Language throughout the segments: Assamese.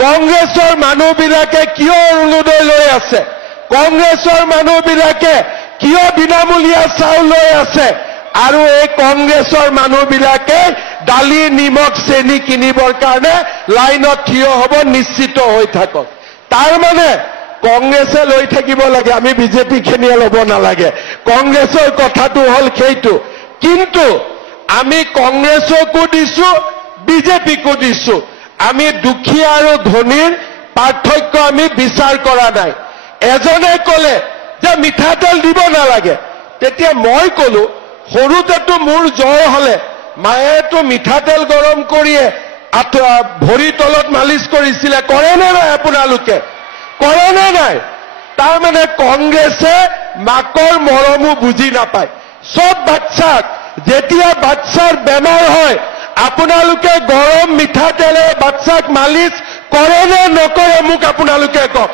কংগ্ৰেছৰ মানুহবিলাকে কিয় অৰুণোদয় লৈ আছে? কংগ্ৰেছৰ মানুহবিলাকে কিয় বিনামূলীয়া চাউল লৈ আছে? আৰু এই কংগ্ৰেছৰ মানুহবিলাকে দালি নিমখ চেনি কিনিবৰ কাৰণে লাইনত থিয় হ'ব, নিশ্চিত হৈ থাকক। তাৰ মানে কংগ্ৰেছে লৈ থাকিব লাগে, আমি বিজেপি খিনিয়ে ল'ব নালাগে। কংগ্ৰেছৰ কথাটো হ'ল সেইটো। কিন্তু আমি কংগ্ৰেছকো দিছো, বিজেপিকো দিছো। আমি দুখীয়া আৰু ধনীৰ পাৰ্থক্য আমি বিচাৰ কৰা নাই। এজনে ক'লে যে মিঠাতেল দিব নালাগে, তেতিয়া মই ক'লো সৰুতেতো মোৰ জ্বৰ হ'লে মায়েতো মিঠাতেল গৰম কৰিয়ে ভৰিৰ তলত মালিচ কৰিছিলে। কৰেনে নাই আপোনালোকে? কৰেনে নাই? তাৰমানে কংগ্ৰেছে মাকৰ মৰমো বুজি নাপায়। চব বাচ্চাক যেতিয়া বাচ্চাৰ বেমাৰ হয় আপোনালোকে গৰম মিঠাতেলে বাচ্চাক মালিচ কৰে নে নকৰে? মোক আপোনালোকে কওক,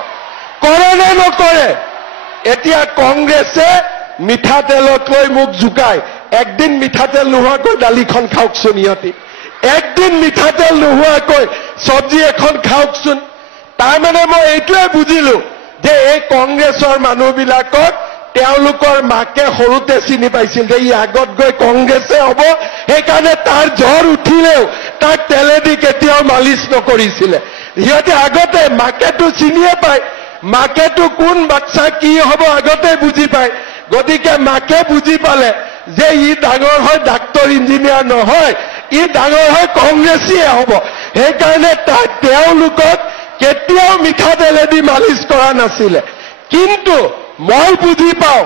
কৰে নে নকৰে? এতিয়া কংগ্ৰেছে মিঠাতেলক লৈ মোক জোকায়। একদিন মিঠাতেল নোহোৱাকৈ দালিখন খাওকচোন, ইহঁতি একদিন মিঠাতেল নোহোৱাকৈ চব্জি এখন খাওকচোন। তাৰমানে মই এইটোৱে বুজিলো যে এই কংগ্ৰেছৰ মানুহবিলাকক তেওঁলোকৰ মাকে সৰুতে চিনি পাইছিল যে ই আগত গৈ কংগ্ৰেছে হ'ব, সেইকাৰণে তাৰ জ্বৰ উঠিলেও তাক তেলেদি কেতিয়াও মালিচ নকৰিছিলে। সিহঁতে আগতে মাকেতো চিনিয়ে পায়, মাকেতো কোন বাচ্চা কি হ'ব আগতে বুজি পায়। গতিকে মাকে বুজি পালে যে ই ডাঙৰ হয় ডাক্তৰ ইঞ্জিনিয়াৰ নহয়, ই ডাঙৰ হয় কংগ্ৰেছীয়ে হ'ব। সেইকাৰণে তেওঁলোকক কেতিয়াও মিঠাতেলেদি মালিচ কৰা নাছিলে। কিন্তু মই বুজি পাওঁ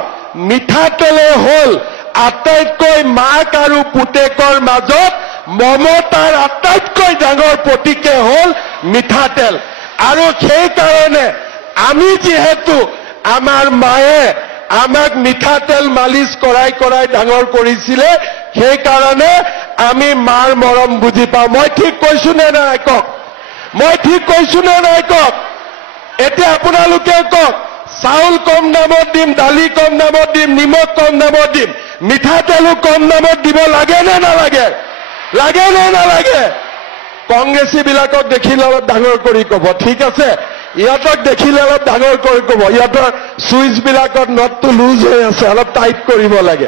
মিঠাতেলে হ'ল আটাইতকৈ মাক আৰু পুতেকৰ মাজত মমতাৰ আটাইতকৈ ডাঙৰ প্ৰতীকে হ'ল মিঠাতেল। আৰু সেইকাৰণে আমি যিহেতু আমাৰ মায়ে আমাক মিঠাতেল মালিচ কৰাই কৰাই ডাঙৰ কৰিছিলে, সেইকাৰণে আমি মাৰ মৰম বুজি পাওঁ। মই ঠিক কৈছো নে নাই কওক? মই ঠিক কৈছো নে নাই কওক? এতিয়া আপোনালোকে কওক, চাউল কম দামত দিম, দালি কম দামত দিম, নিমখ কম দামত দিম, মিঠাতেলো কম দামত দিব লাগে নে নালাগে? লাগে নে নালাগে? কংগ্ৰেছীবিলাকক দেখিলে অলপ ডাঙৰ কৰি ক'ব, ঠিক আছে? ইহঁতক দেখিলে অলপ ডাঙৰ কৰি ক'ব, ইহঁতৰ চুইচবিলাকত নটটো লুজ হৈ আছে, অলপ টাইট কৰিব লাগে।